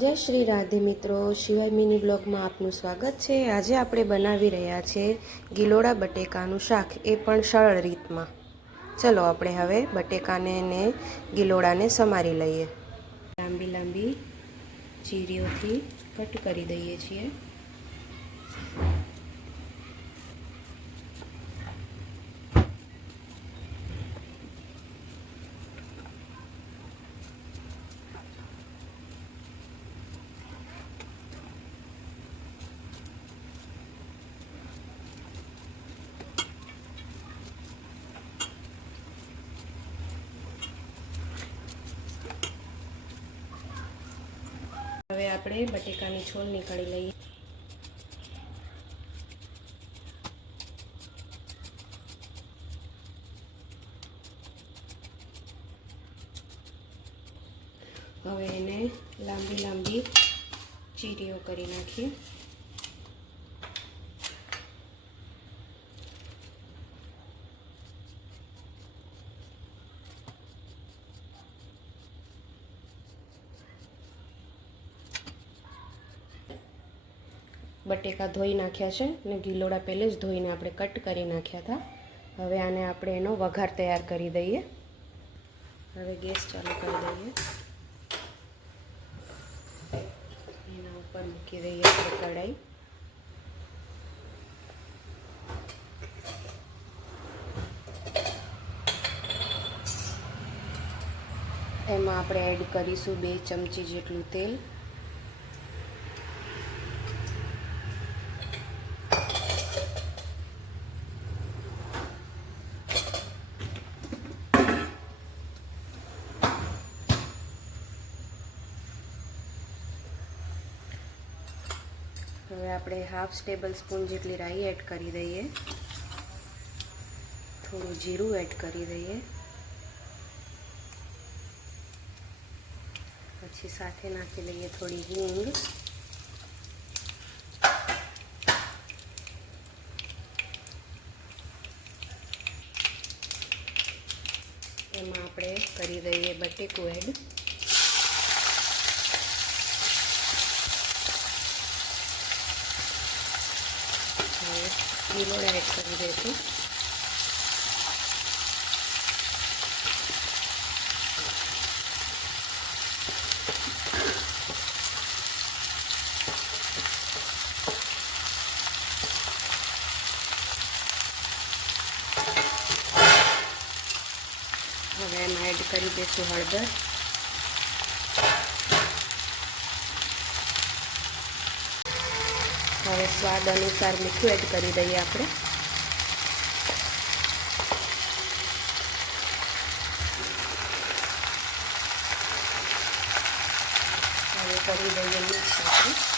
જય શ્રી રાધે મિત્રો. શિવાય મિની બ્લોગમાં આપનું સ્વાગત છે. આજે આપણે બનાવી રહ્યા છે ગિલોડા બટેકાનું શાક, એ પણ સરળ રીતમાં. ચલો આપણે હવે બટેકાને ને ગિલોડાને સમારી લઈએ. લાંબી લાંબી ચીરીઓથી કટ કરી દઈએ છીએ હવે આપણે બટેકાની છોલ નીકાળી લઈએ. હવે એને લાંબી લાંબી ચીરીઓ કરી નાખીએ બટેકા ધોઈ નાખ્યા છે ને ગિલોડા પહેલે જ ધોઈને આપણે કટ કરી નાખ્યા હતા. હવે આને આપણે એનો વઘાર તૈયાર કરી દઈએ. હવે ગેસ ચાલુ કરી દઈએ. એના ઉપર મૂકી દઈએ આપણે કઢાઈ. એમાં આપણે એડ કરીશું બે ચમચી જેટલું તેલ. હવે આપણે હાફ ટેબલ સ્પૂન જેટલી રાઈ એડ કરી દઈએ. થોડું જીરું એડ કરી દઈએ. પછી સાથે નાખી દઈએ થોડી હિંગ. એમાં આપણે કરી દઈએ બટેકું એડ ગિલોડા એડ કરી દઈશું. હવે એમાં એડ કરી દઈશું હળદર. હવે સ્વાદ અનુસાર મીઠું એડ કરી દઈએ આપણે. હવે કરી દઈએ મિક્સ આપણે.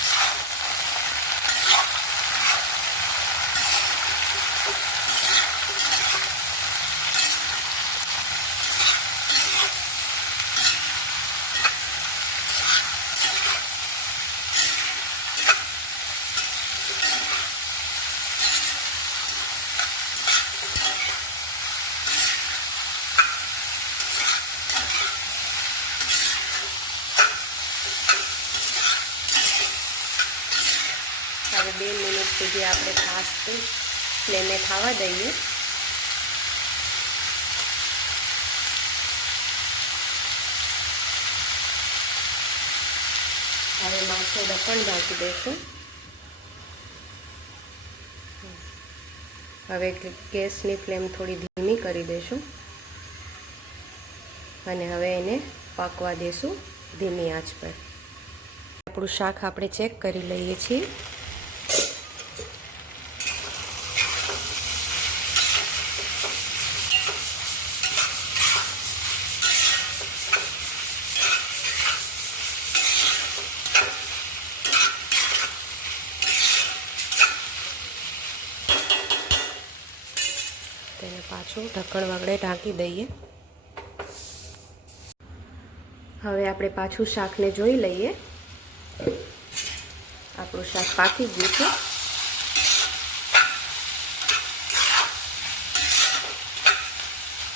હવે બે મિનિટ સુધી આપણે ફાસ્ટ ફ્લેમે થવા દઈએ. હવે માથું ઢક્કણ ઢાંકી દઈશું. હવે ગેસની ફ્લેમ થોડી ધીમી કરી દઈશું. અને હવે એને પાકવા દઈશું ધીમી આંચ પર. આપણું શાક આપણે ચેક કરી લઈએ છીએ. કાચું ઢક્કણ વગડે ઢાંકી દઈએ. હવે આપણે પાછું શાકને જોઈ લઈએ. આપણું શાક પાકી ગયું છે.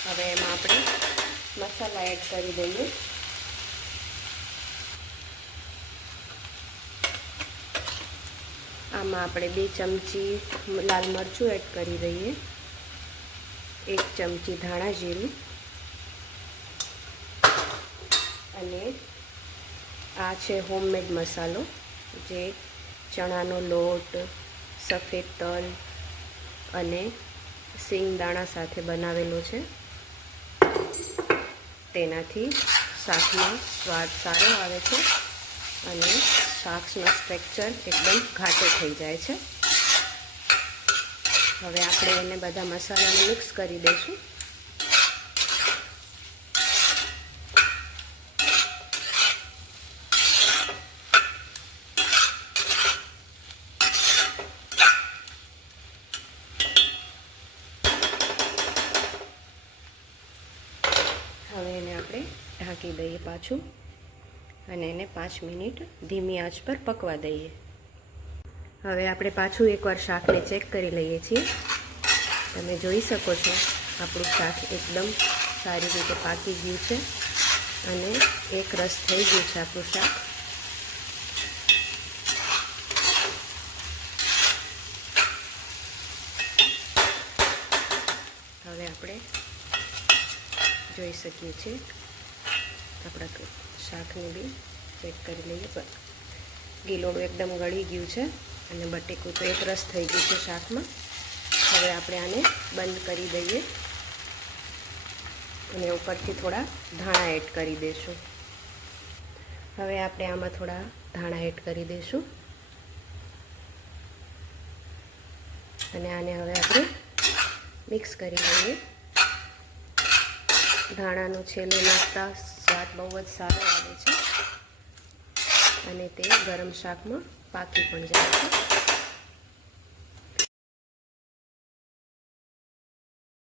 હવે એમાં આપણે મસાલા એડ કરી દઈએ. આમાં આપણે બે ચમચી લાલ મરચું એડ કરી દઈએ. એક ચમચી ધાણા જીરું અને આ છે હોમમેડ મસાલો, જે ચણાનો લોટ, સફેદ તલ અને દાણા સાથે બનાવેલો છે. તેનાથી શાકમાં સ્વાદ સારો આવે છે અને શાકનું સ્ટ્રેક્ચર એકદમ ઘાટો થઈ જાય છે. હવે આપણે એને બધા મસાલાને મિક્સ કરી દઈશું. હવે એને આપણે ઢાંકી દઈએ પાછું અને એને પાંચ મિનિટ ધીમી આંચ પર પકવા દઈએ. હવે આપણે પાછું એકવાર શાકને ચેક કરી લઈએ છીએ. તમે જોઈ શકો છો, આપણું શાક એકદમ સારી રીતે પાકી ગયું છે અને એક રસ થઈ ગયું છે આપણું શાક. હવે આપણે જોઈ શકીએ છીએ, આપણા શાકને બી ચેક કરી લઈએ. ગીલોડું એકદમ ગળી ગયું છે. અને બટેકું તો એક રસ થઈ ગયું છે શાકમાં. હવે આપણે આને બંધ કરી દઈએ. અને ઉપરથી થોડા ધાણા એડ કરી દઈશું. હવે આપણે આમાં થોડા ધાણા એડ કરી દઈશું. અને આને હવે આપણે મિક્સ કરી લઈએ. ધાણાનું છેલ્લું નાખતા સ્વાદ બહુ જ સારો આવે છે. અને તે ગરમ શાકમાં પાકી પણ જાય છે